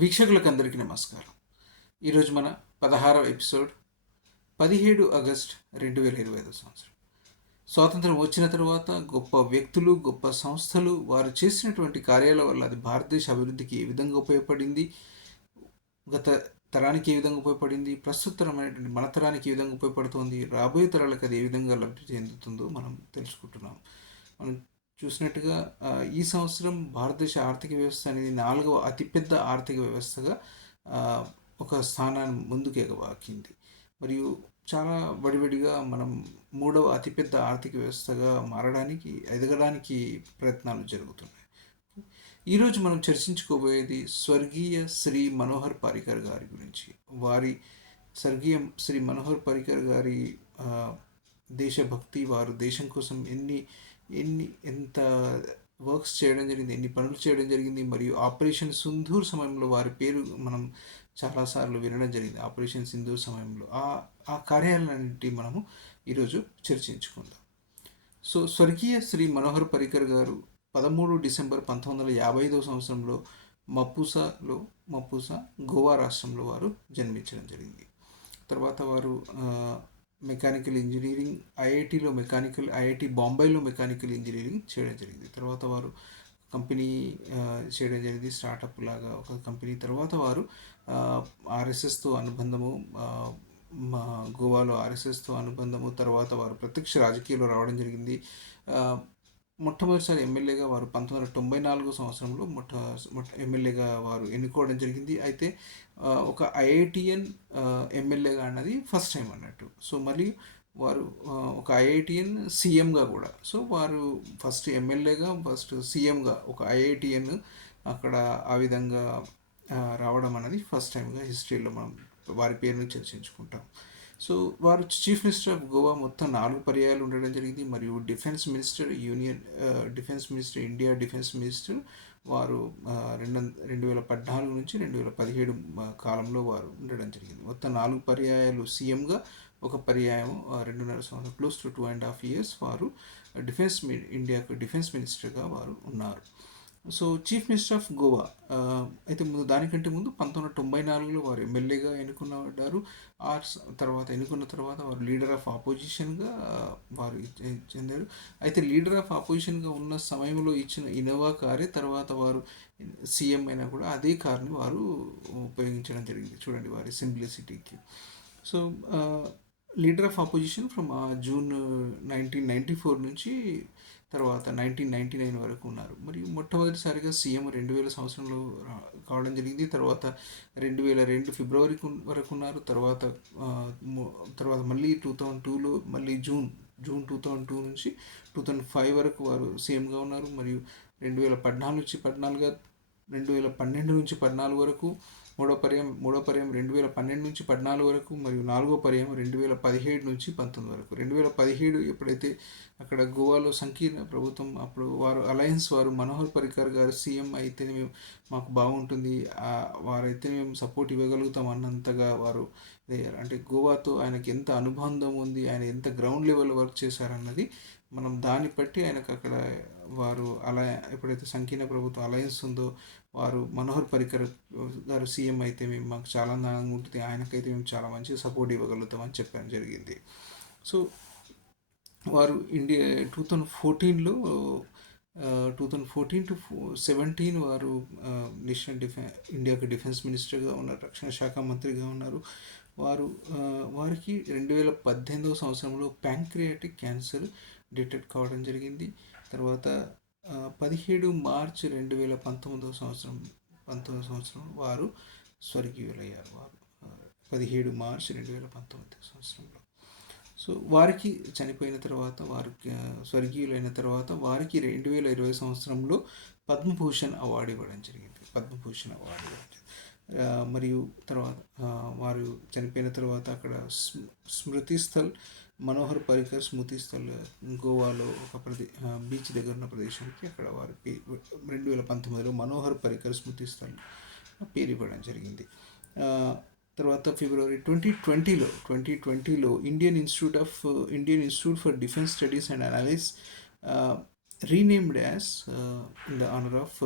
వీక్షకులకు అందరికీ నమస్కారం. ఈరోజు మన 16వ ఎపిసోడ్ 17 ఆగస్ట్ 2025 సంవత్సరం. స్వాతంత్రం వచ్చిన తర్వాత గొప్ప వ్యక్తులు, గొప్ప సంస్థలు వారు చేసినటువంటి కార్యాల వల్ల అది భారతదేశ అభివృద్ధికి ఏ విధంగా ఉపయోగపడింది, గత తరానికి ఏ విధంగా ఉపయోగపడింది, ప్రస్తుత తరమైనటువంటి మన తరానికి ఏ విధంగా ఉపయోగపడుతుంది, రాబోయే తరాలకు అది ఏ విధంగా లబ్ధి చెందుతుందో మనం తెలుసుకుంటున్నాం. మనం చూసినట్టుగా ఈ సంవత్సరం భారతదేశ ఆర్థిక వ్యవస్థ అనేది 4వ అతిపెద్ద ఆర్థిక వ్యవస్థగా ఒక స్థానాన్ని ముందుకు ఎగబాకింది. మరియు చాలా వడివడిగా మనం 3వ అతిపెద్ద ఆర్థిక వ్యవస్థగా మారడానికి, ఎదగడానికి ప్రయత్నాలు జరుగుతున్నాయి. ఈరోజు మనం చర్చించుకోబోయేది స్వర్గీయ శ్రీ మనోహర్ పారికర్ గారి గురించి. వారి స్వర్గీయ శ్రీ మనోహర్ పారికర్ గారి దేశభక్తి, వారు దేశం కోసం ఎంత వర్క్స్ చేయడం జరిగింది, ఎన్ని పనులు చేయడం జరిగింది, మరియు ఆపరేషన్ సింధూర్ సమయంలో వారి పేరు మనం చాలాసార్లు వినడం జరిగింది. ఆపరేషన్ సింధూర్ సమయంలో ఆ కార్యాలన్నింటి మనము ఈరోజు చర్చించుకుందాం. సో స్వర్గీయ శ్రీ మనోహర్ పారికర్ గారు 13 డిసెంబర్ 1955 సంవత్సరంలో మపుసా గోవా రాష్ట్రంలో వారు జన్మించడం జరిగింది. తర్వాత వారు మెకానికల్ ఇంజనీరింగ్ ఐఐటి బాంబేలో మెకానికల్ ఇంజనీరింగ్ చేయడం జరిగింది. తర్వాత వారు కంపెనీ చేయడం జరిగింది, స్టార్టప్ లాగా ఒక కంపెనీ. తర్వాత వారు ఆర్ఎస్ఎస్తో అనుబంధము, గోవాలో ఆర్ఎస్ఎస్తో అనుబంధము. తర్వాత వారు ప్రత్యక్ష రాజకీయాల్లో రావడం జరిగింది. మొట్టమొదటిసారి ఎమ్మెల్యేగా వారు 1994 సంవత్సరంలో ఎమ్మెల్యేగా వారు ఎన్నుకోవడం జరిగింది. అయితే ఒక ఐఐటిఎన్ ఎమ్మెల్యేగా అన్నది ఫస్ట్ టైం అన్నట్టు. సో మళ్ళీ వారు ఒక ఐఐటిఎన్ సీఎంగా కూడా. సో వారు ఫస్ట్ ఎమ్మెల్యేగా, ఫస్ట్ సీఎంగా ఒక ఐఐటిఎన్ అక్కడ ఆ విధంగా రావడం అనేది ఫస్ట్ టైంగా హిస్టరీలో మనం వారి పేరును చర్చించుకుంటాం. సో వారు చీఫ్ మినిస్టర్ ఆఫ్ గోవా మొత్తం 4 పర్యాయాలు ఉండడం జరిగింది. మరియు defence minister, India defence minister వారు 2014 నుంచి 2017 కాలంలో వారు ఉండడం జరిగింది. మొత్తం 4 పర్యాయాలు సీఎంగా, ఒక పర్యాయం 2.5 సంవత్సరం, క్లోజ్ టు 2.5 years వారు ఇండియాకు డిఫెన్స్ మినిస్టర్గా వారు ఉన్నారు. So chief minister of Goa అయితే దానికంటే ముందు 1994లో వారు ఎమ్మెల్యేగా ఎన్నుకున్నారు. ఎన్నుకున్న తర్వాత వారు లీడర్ ఆఫ్ ఆపోజిషన్గా వారు చెందారు. అయితే లీడర్ ఆఫ్ ఆపోజిషన్గా ఉన్న సమయంలో ఇచ్చిన ఇన్నోవా కారే తర్వాత వారు సీఎం అయినా కూడా అదే కార్ని వారు ఉపయోగించడం జరిగింది. చూడండి వారి సింప్లిసిటీకి. So leader of opposition from June 1994 నుంచి తర్వాత 1999 వరకు ఉన్నారు. మరియు మొట్టమొదటిసారిగా సీఎం 2000 సంవత్సరంలో కావడం జరిగింది. తర్వాత 2002 ఫిబ్రవరి వరకు ఉన్నారు. తర్వాత మళ్ళీ 2002లో మళ్ళీ జూన్ 2002 నుంచి 2005 వరకు వారు సీఎంగా ఉన్నారు. మరియు 2014 నుంచి 2014 వరకు, మూడో పర్యాయం 2012 నుంచి 14 వరకు, మరియు 4వ పర్యాయం 2017 నుంచి 19 వరకు. 2017 ఎప్పుడైతే అక్కడ గోవాలో సంకీర్ణ ప్రభుత్వం, అప్పుడు వారు మనోహర్ పారికర్ గారు సీఎం అయితే మాకు బాగుంటుంది, వారైతే మేము సపోర్ట్ ఇవ్వగలుగుతాం అన్నంతగా వారు అంటే గోవాతో ఆయనకి ఎంత అనుబంధం ఉంది, ఆయన ఎంత గ్రౌండ్ లెవెల్ వర్క్ చేశారన్నది మనం దాన్ని బట్టి ఆయనకు అక్కడ వారు ఎప్పుడైతే సంకీర్ణ ప్రభుత్వం అలయన్స్ ఉందో వారు మనోహర్ పారికర్ గారు సీఎం అయితే మేము మాకు చాలా ఆనందంగా ఉంటుంది, ఆయనకైతే మేము చాలా మంచి సపోర్ట్ ఇవ్వగలుగుతామని చెప్పడం జరిగింది. సో వారు 2014లో 2014 to 2017 వారు ఇండియాకి డిఫెన్స్ మినిస్టర్గా ఉన్నారు, రక్షణ శాఖ మంత్రిగా ఉన్నారు. వారికి 2018 సంవత్సరంలో ప్యాంక్రియాటిక్ క్యాన్సర్ డిటెక్ట్ కావడం జరిగింది. తర్వాత 17 మార్చి 2019 సంవత్సరం వారు స్వర్గీయులయ్యారు. వారు 17 మార్చి 2019 సంవత్సరంలో. సో వారికి చనిపోయిన తర్వాత, స్వర్గీయులైన తర్వాత వారికి 2020 సంవత్సరంలో పద్మభూషణ్ అవార్డు ఇవ్వడం జరిగింది. మరియు తర్వాత వారు చనిపోయిన తర్వాత అక్కడ స్మృతిస్థల్, మనోహర్ పారికర్ స్మృతిస్థల్ గోవాలో ఒక బీచ్ దగ్గర ఉన్న ప్రదేశానికి అక్కడ వారి 2019లో మనోహర్ పారికర్ స్మృతిస్థల్ పేరు ఇవ్వడం జరిగింది. తర్వాత ఫిబ్రవరి 2020లో Indian Institute for Defence Studies and Analysis renamed as in the honour of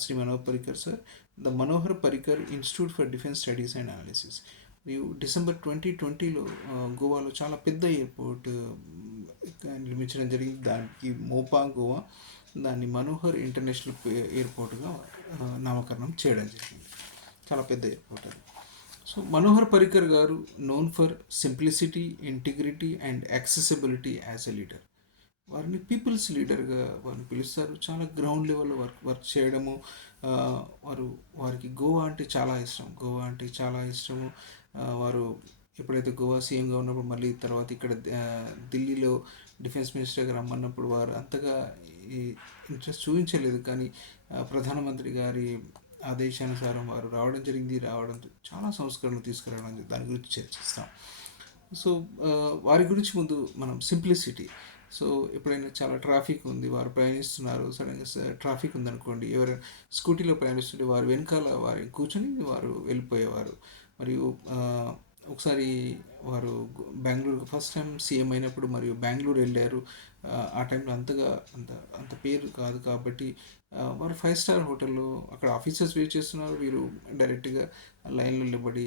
Shri Manohar Parrikar sir, the Manohar Parrikar Institute for Defence Studies and Analysis. మరియు డిసెంబర్ 2020లో గోవాలో చాలా పెద్ద ఎయిర్పోర్ట్ నిర్మించడం జరిగింది. దానికి మోపా గోవా దాన్ని మనోహర్ ఇంటర్నేషనల్ ఎయిర్పోర్ట్గా నామకరణం చేయడం జరిగింది. చాలా పెద్ద ఎయిర్పోర్ట్ అది. సో మనోహర్ పరికర్ గారు known for simplicity, integrity and accessibility as a leader. వారిని పీపుల్స్ లీడర్గా వారిని పిలుస్తారు. చాలా గ్రౌండ్ లెవెల్లో వర్క్ చేయడము. వారికి గోవా అంటే చాలా ఇష్టం. గోవా అంటే చాలా ఇష్టము. వారు ఎప్పుడైతే గోవా సీఎంగా ఉన్నప్పుడు మళ్ళీ తర్వాత ఇక్కడ ఢిల్లీలో డిఫెన్స్ మినిస్టర్గా రమ్మన్నప్పుడు వారు అంతగా ఈ ఇంట్రెస్ట్ చూపించలేదు. కానీ ప్రధానమంత్రి గారి ఆదేశానుసారం వారు రావడం జరిగింది. రావడంతో చాలా సంస్కరణలు తీసుకురావడం, దాని గురించి చర్చిస్తాం. సో వారి గురించి ముందు మనం సింప్లిసిటీ. సో ఎప్పుడైనా చాలా ట్రాఫిక్ ఉంది, వారు ప్రయాణిస్తున్నారు, సడన్గా ట్రాఫిక్ ఉందనుకోండి, ఎవరైనా స్కూటీలో ప్రయాణిస్తుంటే వారు వెనకాల వారి కూర్చొని వారు వెళ్ళిపోయేవారు. మరియు ఒకసారి వారు బెంగళూరు ఫస్ట్ టైం సీఎం అయినప్పుడు మరియు బెంగళూరు వెళ్ళారు. ఆ టైంలో అంతగా అంత పేరు కాదు కాబట్టి వారు 5 స్టార్ హోటల్లో అక్కడ ఆఫీసర్స్ వెయిట్ చేస్తున్నారు, వీరు డైరెక్ట్గా లైన్లో నిలబడి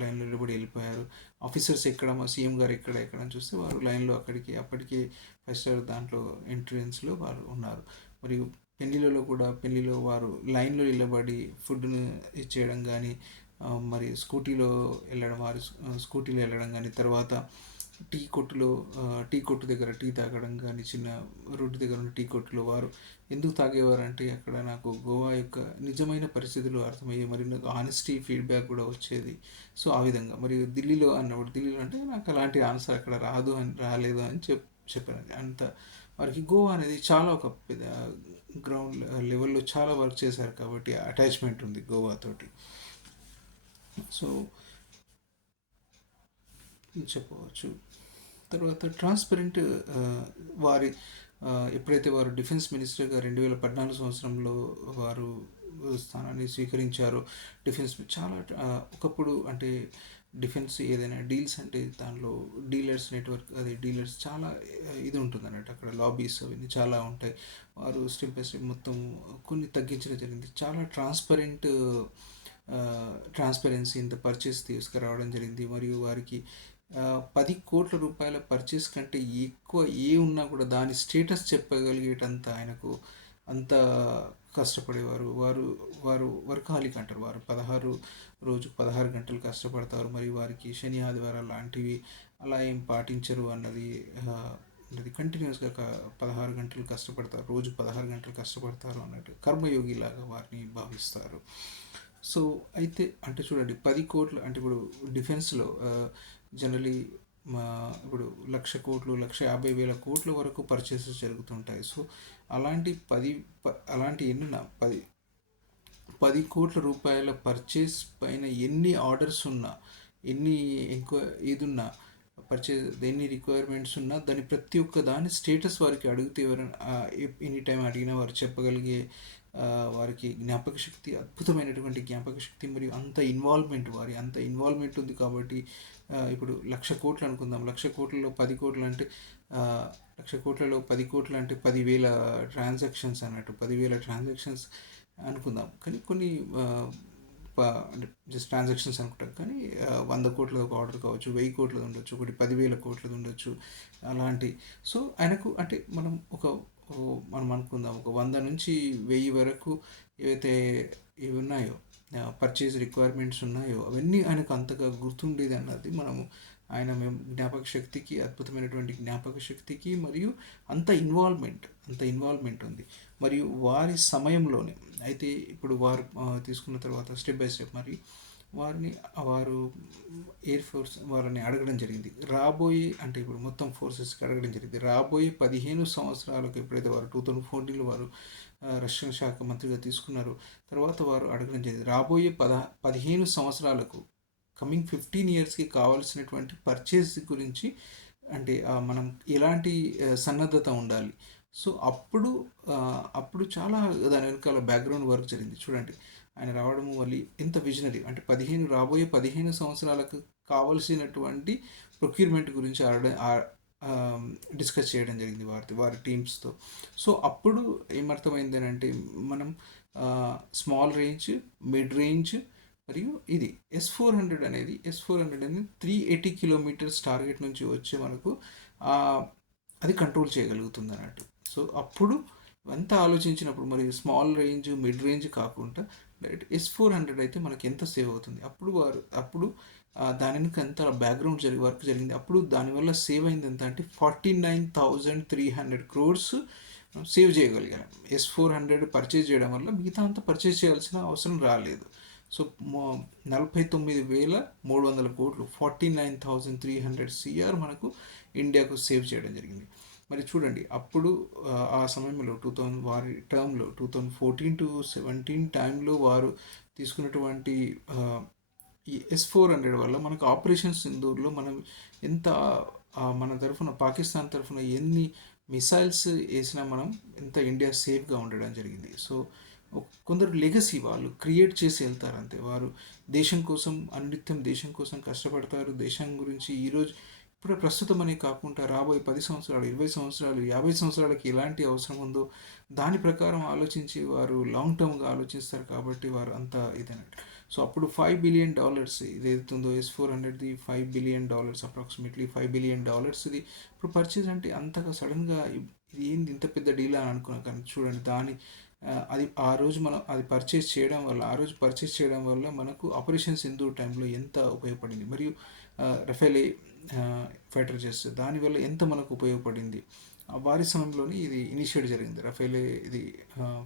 లైన్లో నిలబడి వెళ్ళిపోయారు. ఆఫీసర్స్ ఎక్కడ, మా సీఎం గారు ఎక్కడ అని చూస్తే వారు లైన్లో అప్పటికే 5 స్టార్ దాంట్లో ఎంట్రన్స్లో వారు ఉన్నారు. మరియు పెళ్లిలో వారు లైన్లో నిలబడి ఫుడ్ను ఇచ్చేయడం కానీ, మరి స్కూటీలో వెళ్ళడం కానీ, తర్వాత టీ కొట్టు దగ్గర టీ తాగడం కానీ, చిన్న రోడ్డు దగ్గర ఉన్న టీ కొట్టులో వారు ఎందుకు తాగేవారు అంటే అక్కడ నాకు గోవా యొక్క నిజమైన పరిస్థితులు అర్థమయ్యాయి, మరియు నాకు ఆనెస్టీ ఫీడ్బ్యాక్ కూడా వచ్చేది. సో ఆ విధంగా. మరియు ఢిల్లీలో అంటే నాకు అలాంటి ఆన్సర్ అక్కడ రాలేదు అని చెప్పాను. అంత వారికి గోవా అనేది చాలా ఒక పెద్ద గ్రౌండ్ లెవెల్లో చాలా వర్క్ చేశారు కాబట్టి అటాచ్మెంట్ ఉంది గోవా తోటి. సో చెప్పవచ్చు. తర్వాత ట్రాన్స్పరెంట్ వారి ఎప్పుడైతే వారు డిఫెన్స్ మినిస్టర్గా 2014 సంవత్సరంలో వారు స్థానాన్ని స్వీకరించారో, డిఫెన్స్ చాలా ఒకప్పుడు అంటే డిఫెన్స్ ఏదైనా డీల్స్ అంటే దానిలో డీలర్స్ చాలా ఇది ఉంటుంది అన్నట్టు. అక్కడ లాబీస్ అవన్నీ చాలా ఉంటాయి. వారు స్టెప్ బై స్టెప్ మొత్తం కొన్ని తగ్గించడం జరిగింది. చాలా ట్రాన్స్పరెన్సీ ఇంత పర్చేస్ తీసుకురావడం జరిగింది. మరియు వారికి 10 కోట్ల రూపాయల పర్చేస్ కంటే ఎక్కువ ఉన్నా కూడా దాని స్టేటస్ చెప్పగలిగేటంత ఆయనకు అంత కష్టపడేవారు. వారు వర్కాలిక్ అంటారు. వారు 16 గంటలు కష్టపడతారు. మరియు వారికి శని ఆదివారాలు లాంటివి అలా ఏం పాటించరు అన్నది కంటిన్యూస్గా 16 గంటలు కష్టపడతారు, రోజు 16 గంటలు కష్టపడతారు అన్నట్టు కర్మయోగి లాగా వారిని భావిస్తారు. సో అయితే అంటే చూడండి, 10 కోట్లు అంటే ఇప్పుడు డిఫెన్స్లో జనరలీ ఇప్పుడు 1,00,000 కోట్లు, 1,50,000 కోట్ల వరకు పర్చేసెస్ జరుగుతుంటాయి. సో అలాంటి 10 కోట్ల రూపాయల పర్చేస్ పైన ఎన్ని ఆర్డర్స్ ఉన్నా, ఎన్ని ఏదున్నా, ఎన్ని రిక్వైర్మెంట్స్ ఉన్నా దాని ప్రతి ఒక్క దాని స్టేటస్ వారికి అడిగితే ఎవరైనా ఎనీ టైం అడిగినా వారు చెప్పగలిగే వారికి జ్ఞాపక శక్తి, అద్భుతమైనటువంటి జ్ఞాపక శక్తి, మరియు అంత ఇన్వాల్వ్మెంట్ ఉంది కాబట్టి ఇప్పుడు 1,00,000 కోట్లు అనుకుందాం. 1,00,000 కోట్లలో 10 కోట్లు అంటే 1,00,000 కోట్లలో 10 కోట్లు అంటే 10,000 ట్రాన్సాక్షన్స్ అన్నట్టు. 10,000 ట్రాన్సాక్షన్స్ అనుకుందాం. కానీ కొన్ని అంటే జస్ట్ ట్రాన్సాక్షన్స్ అనుకుంటాం. కానీ 100 కోట్ల ఒక ఆర్డర్ కావచ్చు, 1000 కోట్లది ఉండొచ్చు, ఒకటి 10,000 కోట్లది ఉండొచ్చు, అలాంటి. సో ఆయనకు అంటే మనం అనుకుందాం ఒక 100 నుంచి 1000 వరకు ఏవైతే ఇవి ఉన్నాయో, పర్చేజ్ రిక్వైర్మెంట్స్ ఉన్నాయో, అవన్నీ ఆయనకు అంతగా గుర్తుండేది అన్నది మేము జ్ఞాపక శక్తికి, అద్భుతమైనటువంటి జ్ఞాపక శక్తికి, మరియు అంత ఇన్వాల్వ్మెంట్ ఉంది. మరియు వారి సమయంలోనే అయితే ఇప్పుడు వారు తీసుకున్న తర్వాత స్టెప్ బై స్టెప్ మరి వారు ఎయిర్ ఫోర్స్ వారిని అడగడం జరిగింది. అంటే ఇప్పుడు మొత్తం ఫోర్సెస్కి అడగడం జరిగింది. రాబోయే 15 సంవత్సరాలకు ఎప్పుడైతే వారు 2014లో వారు రక్షణ శాఖ మంత్రిగా తీసుకున్నారు, తర్వాత వారు అడగడం జరిగింది. రాబోయే 15 సంవత్సరాలకు, కమింగ్ 15 ఇయర్స్కి కావాల్సినటువంటి పర్చేస్ గురించి అంటే మనం ఎలాంటి సన్నద్ధత ఉండాలి. సో అప్పుడు చాలా దాని వెనకాల బ్యాక్గ్రౌండ్ వర్క్ జరిగింది. చూడండి, ఆయన రావడము మళ్ళీ ఎంత విజనరీ అంటే రాబోయే 15 సంవత్సరాలకు కావలసినటువంటి ప్రొక్యూర్మెంట్ గురించి డిస్కస్ చేయడం జరిగింది వారి టీమ్స్తో. సో అప్పుడు ఏమర్థమైంది అని అంటే మనం స్మాల్ రేంజ్, మిడ్ రేంజ్ మరియు ఇది S400 అనేది 380 కిలోమీటర్స్ టార్గెట్ నుంచి వచ్చే మనకు ఆ, అది కంట్రోల్ చేయగలుగుతుంది అన్నట్టు. సో అప్పుడు అంతా ఆలోచించినప్పుడు మరి స్మాల్ రేంజ్, మిడ్ రేంజ్ కాకుండా డైరెక్ట్ S400 అయితే మనకి ఎంత సేవ్ అవుతుంది, అప్పుడు దానికి ఎంత బ్యాక్గ్రౌండ్ వర్క్ జరిగింది. అప్పుడు దానివల్ల సేవ్ అయింది ఎంత అంటే 49,300 crores సేవ్ చేయగలిగాం. S400 పర్చేజ్ చేయడం వల్ల మిగతా అంతా పర్చేజ్ చేయాల్సిన అవసరం రాలేదు. సో 49,300 కోట్లు, 49,300 CR మనకు ఇండియాకు సేవ్ చేయడం జరిగింది. మరి చూడండి అప్పుడు ఆ సమయంలో 2000 వారి టర్మ్లో 2014 to 2017 టైంలో వారు తీసుకున్నటువంటి ఈ S400 వల్ల మనకు ఆపరేషన్ సింధూర్లో మనం ఎంత మన తరఫున పాకిస్తాన్ తరఫున ఎన్ని మిసైల్స్ వేసినా మనం ఎంత ఇండియా సేఫ్గా ఉండడం జరిగింది. సో కొందరు లెగసీ వాళ్ళు క్రియేట్ చేసి వెళ్తారు అంతే. వారు దేశం కోసం అనిత్యం దేశం కోసం కష్టపడతారు. దేశం గురించి ఈరోజు ఇప్పుడు ప్రస్తుతం అనే కాకుండా రాబోయే 10 సంవత్సరాలు, 20 సంవత్సరాలు, 50 సంవత్సరాలకి ఎలాంటి అవసరం ఉందో దాని ప్రకారం ఆలోచించి వారు లాంగ్ టర్మ్గా ఆలోచిస్తారు కాబట్టి వారు అంత ఇదన్నట్టు. సో అప్పుడు $5 billion ఇది ఏదైతుందో S400ది $5 billion, అప్రాక్సిమేట్లీ $5 billion ఇది ఇప్పుడు పర్చేజ్ అంటే అంతగా సడన్గా ఇది ఏంది ఇంత పెద్ద డీల్ అని అనుకున్నాను. కానీ చూడండి అది ఆ రోజు మనం అది పర్చేస్ చేయడం వల్ల మనకు ఆపరేషన్ సింధూర్ టైంలో ఎంత ఉపయోగపడింది, మరియు రఫేల్ ఫైటర్ జెట్స్ దానివల్ల ఎంత మనకు ఉపయోగపడింది. వారి సమయంలోనే ఇది ఇనిషియేట్ జరిగింది. రఫేలే ఇది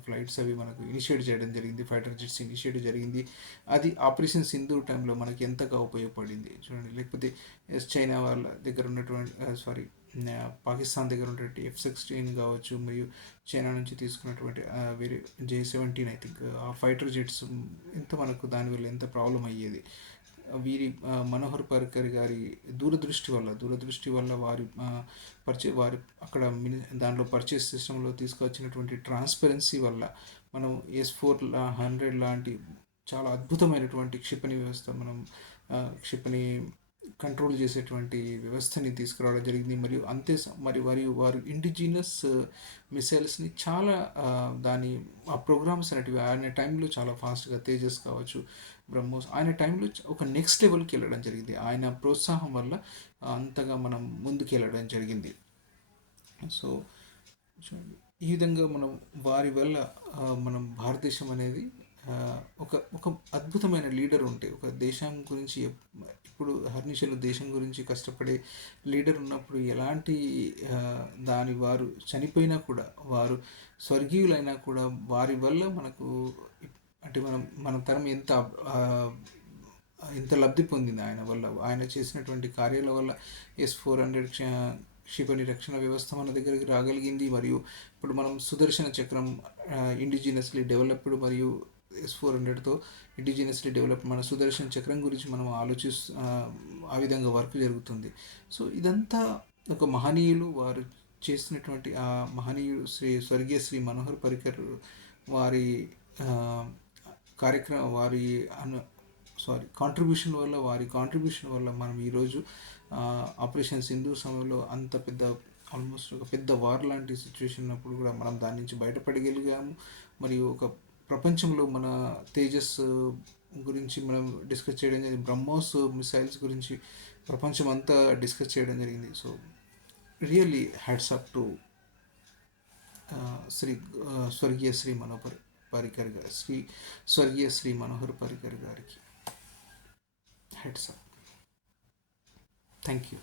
ఫ్లైట్స్ అవి మనకు ఇనిషియేట్ చేయడం జరిగింది, ఫైటర్ జెట్స్ ఇనిషియేట్ జరిగింది. అది ఆపరేషన్ సింధూర్ టైంలో మనకి ఎంతగా ఉపయోగపడింది చూడండి. లేకపోతే చైనా వాళ్ళ దగ్గర ఉన్నటువంటి పాకిస్తాన్ దగ్గర ఉన్నటువంటి F-16 కావచ్చు, మరియు చైనా నుంచి తీసుకున్నటువంటి వేరే J-17 ఐ థింక్ ఆ ఫైటర్ జెట్స్ ఎంత మనకు దానివల్ల ఎంత ప్రాబ్లం అయ్యేది. వీరి మనోహర్ పరికర్ గారి దూరదృష్టి వల్ల వారి అక్కడ దాంట్లో పర్చేస్ సిస్టంలో తీసుకొచ్చినటువంటి ట్రాన్స్పరెన్సీ వల్ల మనం S400 లాంటి చాలా అద్భుతమైనటువంటి క్షిపణి వ్యవస్థ, మనం క్షిపణి కంట్రోల్ చేసేటువంటి వ్యవస్థని తీసుకురావడం జరిగింది. మరియు వారు ఇండిజినస్ మిసైల్స్ని చాలా ఆ ప్రోగ్రామ్స్ అనేటివి ఆయన టైంలో చాలా ఫాస్ట్గా తేజస్ కావచ్చు, బ్రహ్మోస్ ఆయన టైంలో ఒక నెక్స్ట్ లెవెల్కి వెళ్ళడం జరిగింది. ఆయన ప్రోత్సాహం వల్ల అంతగా మనం ముందుకు వెళ్ళడం జరిగింది. సో ఈ విధంగా వారి వల్ల మనం భారతదేశం అనేది ఒక అద్భుతమైన లీడర్ ఉంటే, ఒక దేశం గురించి ఇప్పుడు హర్నిశలు దేశం గురించి కష్టపడే లీడర్ ఉన్నప్పుడు ఎలాంటి వారు చనిపోయినా కూడా, వారు స్వర్గీయులైనా కూడా వారి వల్ల మనకు అంటే మన తరం ఎంత లబ్ధి పొందింది ఆయన వల్ల. ఆయన చేసినటువంటి కార్యాల వల్ల S400 క్షిపణి రక్షణ వ్యవస్థ మన దగ్గరికి రాగలిగింది. మరియు ఇప్పుడు మనం సుదర్శన చక్రం ఇండిజినస్లీ డెవలప్డ్, మరియు S400తో ఇండిజినస్లీ డెవలప్ మన సుదర్శన చక్రం గురించి మనం ఆ విధంగా వర్క్ జరుగుతుంది. సో ఇదంతా ఒక మహనీయులు వారు చేసినటువంటి ఆ మహనీయుడు స్వర్గీయ శ్రీ మనోహర్ పరికర్ వారి కాంట్రిబ్యూషన్ వల్ల మనం ఈరోజు ఆపరేషన్ సింధూర్ సమయంలో అంత ఆల్మోస్ట్ ఒక పెద్ద వార్ లాంటి సిచ్యువేషన్ ఉన్నప్పుడు కూడా మనం దాని నుంచి బయటపడగలిగాము. మరియు ఒక ప్రపంచంలో మన తేజస్ గురించి మనం డిస్కస్ చేయడం జరిగింది, బ్రహ్మోస్ మిసైల్స్ గురించి ప్రపంచం అంతా డిస్కస్ చేయడం జరిగింది. So really hats up to స్వర్గీయ శ్రీ మనోహర్ పరికర్ గారికి హ్యాట్స్ అప్. Thank you.